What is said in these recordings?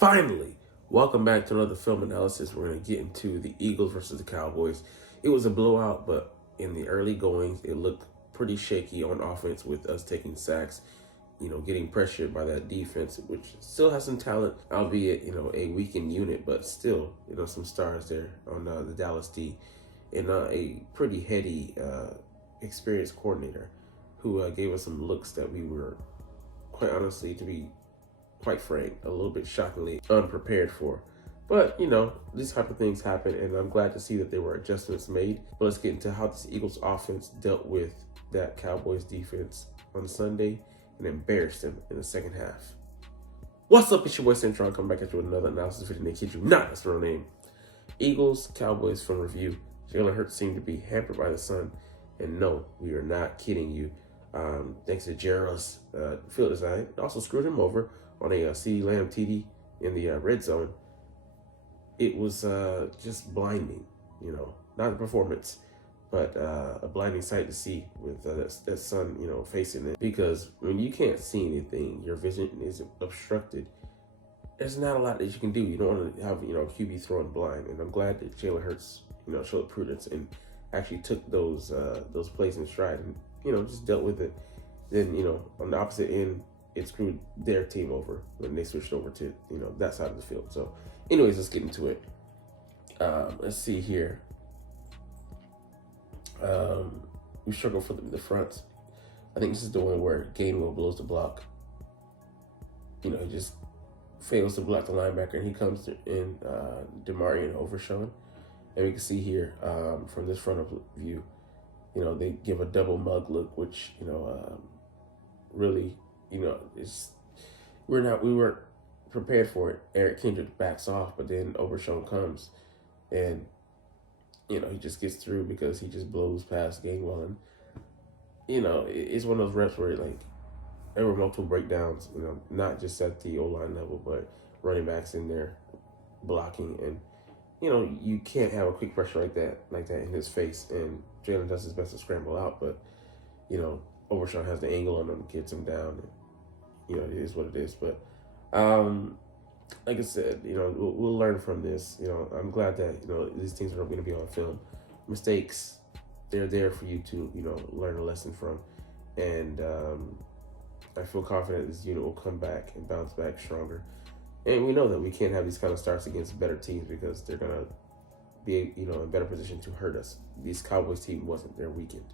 Finally, welcome back to another film analysis. We're going to get into the Eagles versus the Cowboys. It was a blowout, but in the early goings, it looked pretty shaky on offense with us taking sacks, getting pressured by that defense, which still has some talent, albeit, a weakened unit, but still, some stars there on the Dallas D, and a pretty heady, experienced coordinator who gave us some looks that we were, quite honestly, to be quite frank, a little bit shockingly unprepared for. But, these type of things happen, and I'm glad to see that there were adjustments made. But let's get into how this Eagles offense dealt with that Cowboys defense on Sunday and embarrassed them in the second half. What's up, it's your boy Centron, coming back at you with another analysis video. They kid you not, that's the real name. Eagles, Cowboys film review. Jalen Hurts seemed to be hampered by the sun, and no, we are not kidding you. Thanks to Gerald's field design, it also screwed him over on a CeeDee Lamb TD in the red zone. It was just blinding, not the performance, but a blinding sight to see with that sun, facing it. Because when you can't see anything, your vision is obstructed. There's not a lot that you can do. You don't want to have, QB throwing blind. And I'm glad that Jalen Hurts, showed prudence and actually took those plays in stride and, just dealt with it. Then, on the opposite end, it screwed their team over when they switched over to, that side of the field. So anyways, let's get into it. Let's see here. We struggle for the front. I think this is the one where Gainwell blows the block. He just fails to block the linebacker, and he comes in DeMarion Overshown. And we can see here from this front of view, they give a double mug look, which, really, we weren't prepared for it. Eric Kendrick backs off, but then Overshown comes, and he just gets through because he just blows past Gainwell. And it's one of those reps where there were multiple breakdowns, not just at the O-line level, but running backs in there blocking, and you can't have a quick pressure like that in his face. And Jalen does his best to scramble out, but Overshown has the angle on him, gets him down. And, it is what it is. But like I said, we'll learn from this. I'm glad that these things are going to be on film. Mistakes, they're there for you to learn a lesson from, and I feel confident this unit will come back and bounce back stronger. And we know that we can't have these kind of starts against better teams because they're gonna be in a better position to hurt us. This Cowboys team wasn't. They're weakened.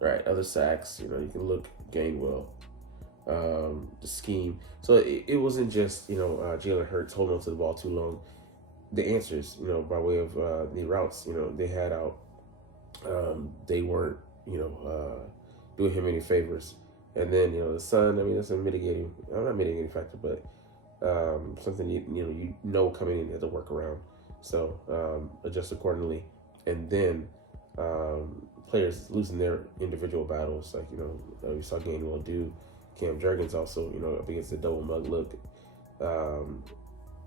All right, other sacks. You can look Gainwell, the scheme. So it wasn't just Jalen Hurts holding on to the ball too long. The answers, by way of the routes, they had out. They weren't doing him any favors. And then the sun. That's a not mitigating factor, but something coming in as a workaround. So adjust accordingly. And then players losing their individual battles, like we saw Gainwell do. Cam Jurgens also up against the double mug look,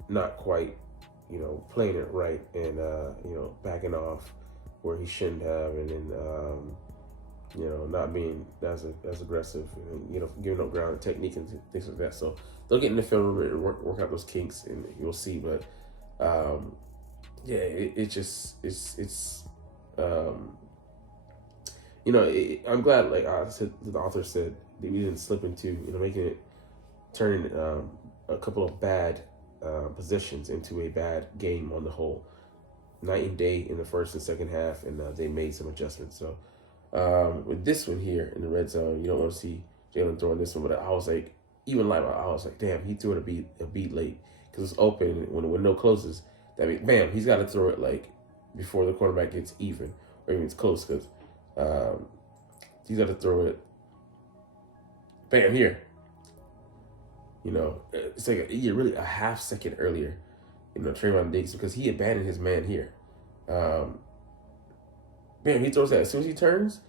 not quite playing it right, and backing off where he shouldn't have, and then not being as aggressive, and giving up ground and technique and things like that. So they'll get in the film room and work out those kinks, and you'll see. But I'm glad, like I said, the author said, that we didn't slip into turning a couple of bad possessions into a bad game on the whole. Night and day in the first and second half, and they made some adjustments. So with this one here in the red zone, you don't want to see Jalen throwing this one, but I was like, damn, he threw it a beat late because it's open. When the window closes, that means, bam, he's got to throw it before the quarterback gets even or even it's close, because he's got to throw it, bam, here. It's like really a half second earlier, Trayvon Diggs, because he abandoned his man here. Man, he throws that. As soon as he turns,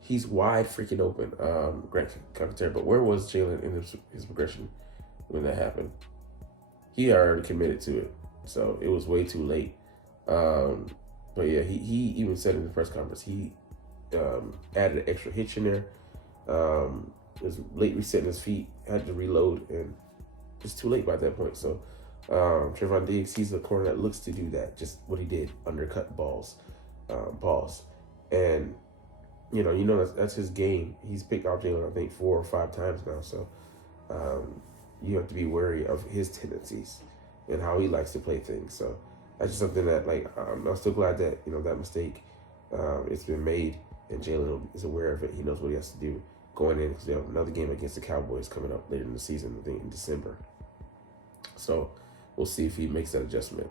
he's wide freaking open. Great commentary. But where was Jalen in his progression when that happened? He already committed to it. So it was way too late. But yeah, he even said in the press conference, he added an extra hitch in there. Was late resetting his feet, had to reload, and it's too late by that point. So Trayvon Diggs, he's the corner that looks to do that. Just what he did, undercut balls. And that's his game. He's picked off Jalen, I think, 4 or 5 times now. So you have to be wary of his tendencies and how he likes to play things. So that's just something that, like, I'm still glad that that mistake it's been made, and Jalen is aware of it. He knows what he has to do going in, because they have another game against the Cowboys coming up later in the season, I think in December. So we'll see if he makes that adjustment,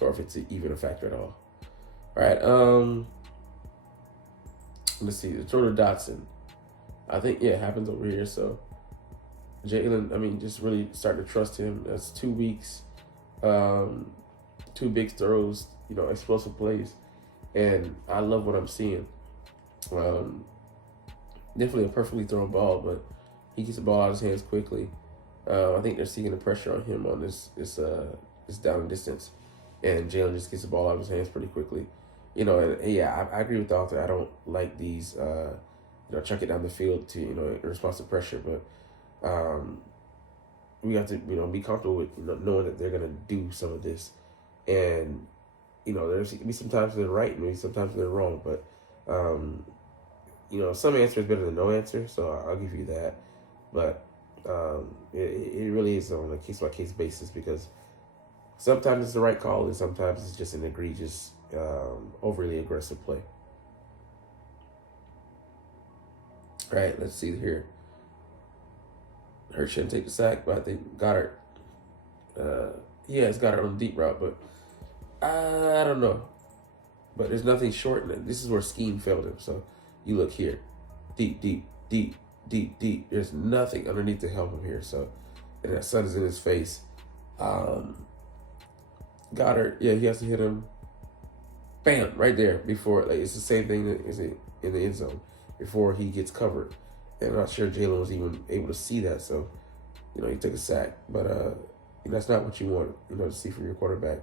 or if it's even a factor at all. All right. Let's see. The throw to Dotson, I think, it happens over here. So Jalen, just really starting to trust him. That's 2 weeks, 2 big throws, explosive plays, and I love what I'm seeing. Definitely a perfectly thrown ball, but he gets the ball out of his hands quickly. I think they're seeing the pressure on him on this down and distance, and Jalen just gets the ball out of his hands pretty quickly. I agree with the author. I don't like these, chuck it down the field to, in response to pressure, but we have to, be comfortable with knowing that they're gonna do some of this, and there's be sometimes they're right, and maybe sometimes they're wrong, but some answer is better than no answer, so I'll give you that, but it really is on a case by case basis, because sometimes it's the right call, and sometimes it's just an egregious, overly aggressive play. All right, let's see here. Hurt shouldn't take the sack, but I think Goddard. It's Goddard on the deep route, but I don't know. But there's nothing short in it. This is where scheme failed him. So you look here, deep, deep, deep, deep, deep. There's nothing underneath to help him here. So, and that sun is in his face. Goddard, he has to hit him. Bam, right there before. Like, it's the same thing that is in the end zone before he gets covered. And I'm not sure Jalen was even able to see that. So, he took a sack. But that's not what you want, to see from your quarterback.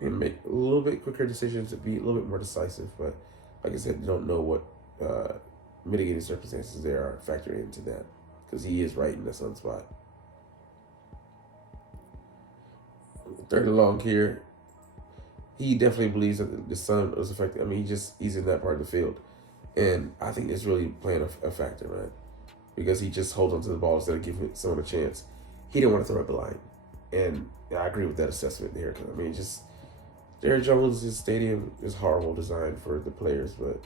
And make a little bit quicker decisions, to be a little bit more decisive. But like I said, you don't know what mitigating circumstances there are factored into that, because he is right in that sun spot. 3rd and long here. He definitely believes that the sun was affected. He's in that part of the field. And I think it's really playing a factor, right? Because he just holds onto the ball instead of giving someone a chance. He didn't want to throw up the line. And I agree with that assessment there. Jerry Jones' stadium is horrible design for the players, but,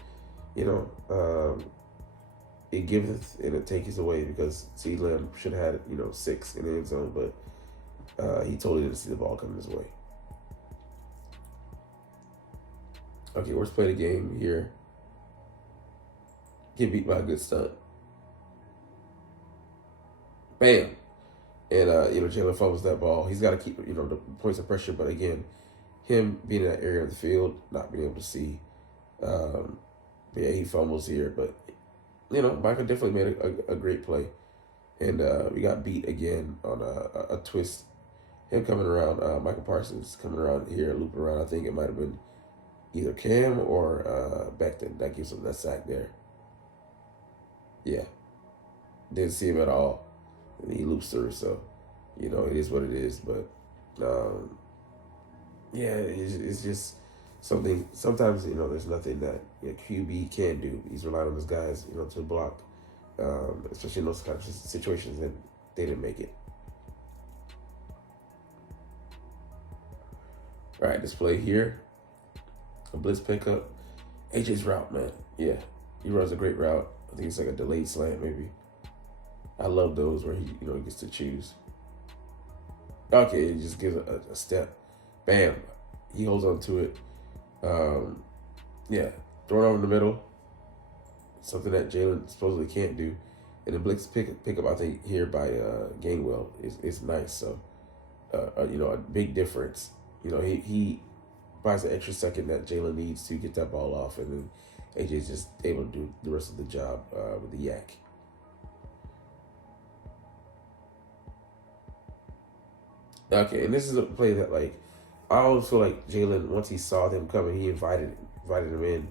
it giveth and it taketh away, because CeeDee Lamb should have had, 6 in the end zone, but he totally didn't see the ball coming his way. Okay, let's play the game here. Get beat by a good stunt. Bam. And, Jalen fumbles that ball. He's got to keep, the points of pressure. But again, him being in that area of the field, not being able to see. He fumbles here. But, Michael definitely made a great play. And we got beat again on a twist. Him coming around, Michael Parsons coming around here, looping around. I think it might have been either Cam or Becton that gives him that sack there. Yeah. Didn't see him at all. And he loops through, so, it is what it is. But, it's just something. Sometimes, there's nothing that QB can do. He's relying on his guys, to block, especially in those kinds of situations, and they didn't make it. All right, this play here. A blitz pickup. AJ's route, man. Yeah, he runs a great route. I think it's like a delayed slant, maybe. I love those where he gets to choose. Okay, he just gives a step. Bam. He holds on to it. Throw it over in the middle. Something that Jalen supposedly can't do. And the blitz pickup, I think, here by Gainwell is nice. So, a big difference. He buys the extra second that Jalen needs to get that ball off, and then AJ's just able to do the rest of the job with the yak. Okay, and this is a play that, like, I always feel like Jalen, once he saw them coming, he invited them in,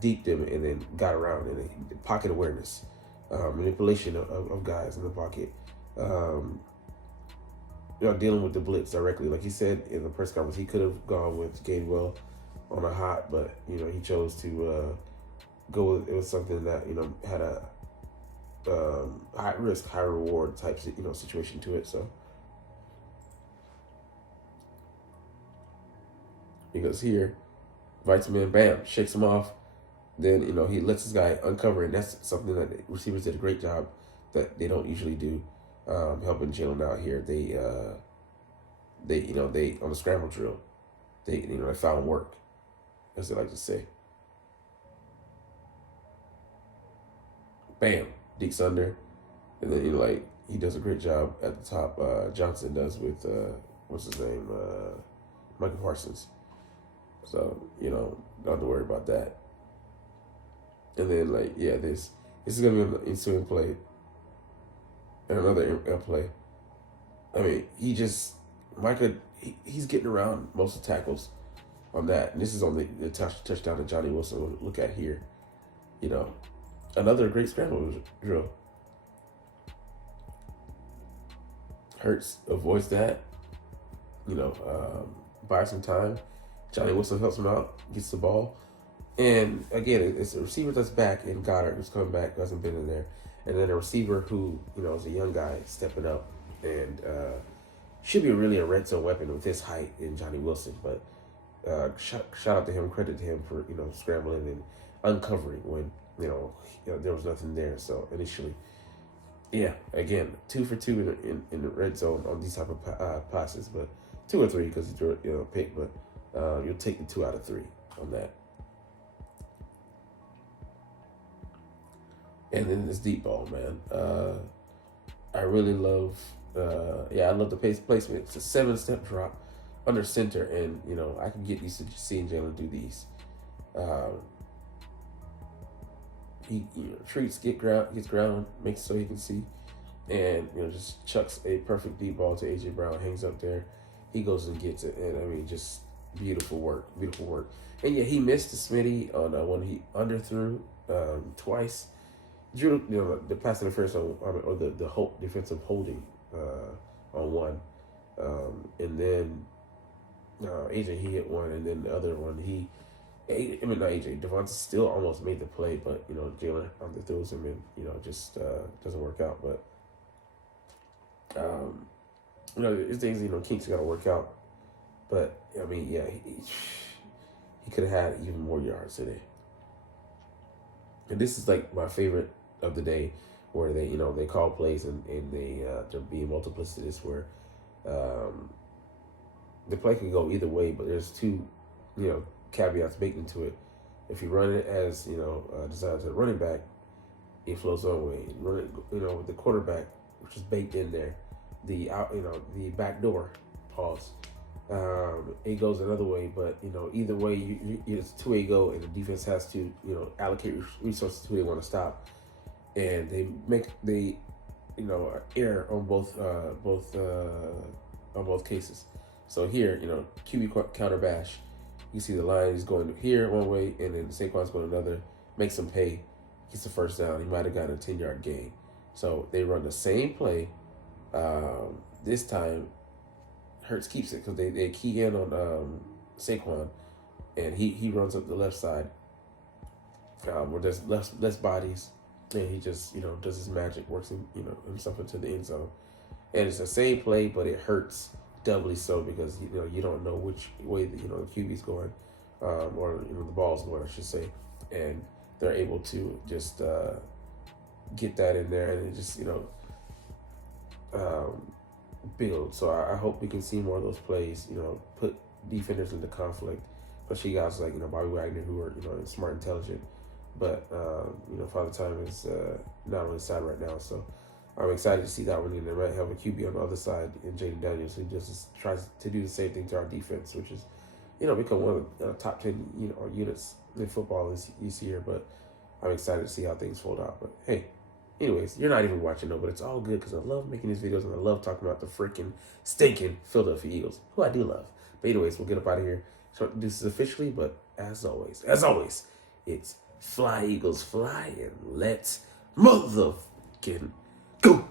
deeped them, and then got around, and pocket awareness, manipulation of guys in the pocket. dealing with the blitz directly. Like he said in the press conference, he could have gone with Gainwell on a hot, but he chose to go with it was something that had a high risk, high reward type situation to it. So he goes here, invites him in, bam, shakes him off. Then he lets this guy uncover, and that's something that the receivers did a great job that they don't usually do, helping Jalen out here. They on the scramble drill, they found work, as they like to say. Bam, Deeks under, and then he does a great job at the top. Johnson does with what's his name, Michael Parsons. So don't have to worry about that. And then this is gonna be an ensuing play and another play. I mean, he's getting around most of the tackles on that. And this is on the touchdown that Johnny Wilson will look at here. Another great scramble drill. Hurts avoids that. Buys some time. Johnny Wilson helps him out, gets the ball. And again, it's a receiver that's back in Goddard, who's coming back, who hasn't been in there. And then a receiver who, is a young guy stepping up and should be really a red zone weapon with his height in Johnny Wilson. But shout out to him, credit to him for, scrambling and uncovering when, there was nothing there. So initially, again, 2 for 2 in the red zone on these type of passes, but 2 or 3 because he threw a pick, but you'll take the 2 out of 3 on that. And then this deep ball, man. I really love, I love the placement. It's a 7-step drop under center, and I can get used to seeing Jalen do these. He treats, gets ground, makes it so he can see, and just chucks a perfect deep ball to AJ Brown, hangs up there. He goes and gets it, and I mean, just beautiful work. And he missed the Smitty on one he underthrew twice. Drew, the pass interference or the defensive holding on one, and then AJ he hit one, and then the other one not AJ, Devonta still almost made the play, but Jalen underthrows him, and just doesn't work out. But it's things Kinks got to work out. But I mean, he could have had even more yards today. And this is like my favorite of the day, where they call plays and they're being multiplicitous, where the play can go either way, but there's two caveats baked into it. If you run it as designed to the running back, it flows one way. Run it with the quarterback, which is baked in there, the back door pause. It goes another way, but either way, it's a two-way go, and the defense has to allocate resources to who they want to stop, and they err on both cases. So here, QB counter bash, you see the line is going here one way, and then Saquon's going another, makes him pay, gets the first down. He might have gotten a 10-yard gain. So they run the same play. This time, Hurts keeps it because they key in on Saquon, and he runs up the left side where there's less bodies, and he just does his magic, works himself into the end zone, and it's the same play, but it hurts doubly so because you don't know which way the QB's going, or the ball's going, I should say, and they're able to just get that in there, and it just build. So I hope we can see more of those plays, put defenders into conflict, especially guys like Bobby Wagner, who are smart, intelligent, but Father Time is not on his side right now. So I'm excited to see that one, and they might have a QB on the other side in Jaden Daniels, who just tries to do the same thing to our defense, which is become one of the top 10 units in football this year. But I'm excited to see how things fold out. But hey, anyways, you're not even watching though, but it's all good because I love making these videos and I love talking about the freaking stinking Philadelphia Eagles, who I do love. But anyways, we'll get up out of here. So this is officially, but as always, it's fly Eagles fly, and let's motherfucking go.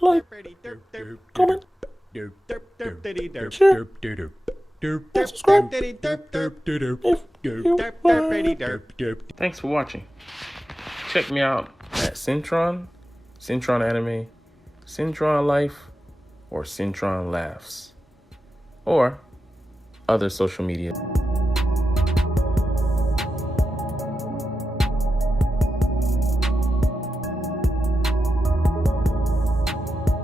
Like, comment, Share. And subscribe. Thanks for watching. Check me out at Centron Anime, Centron Life, or Centron Laughs, or other social media.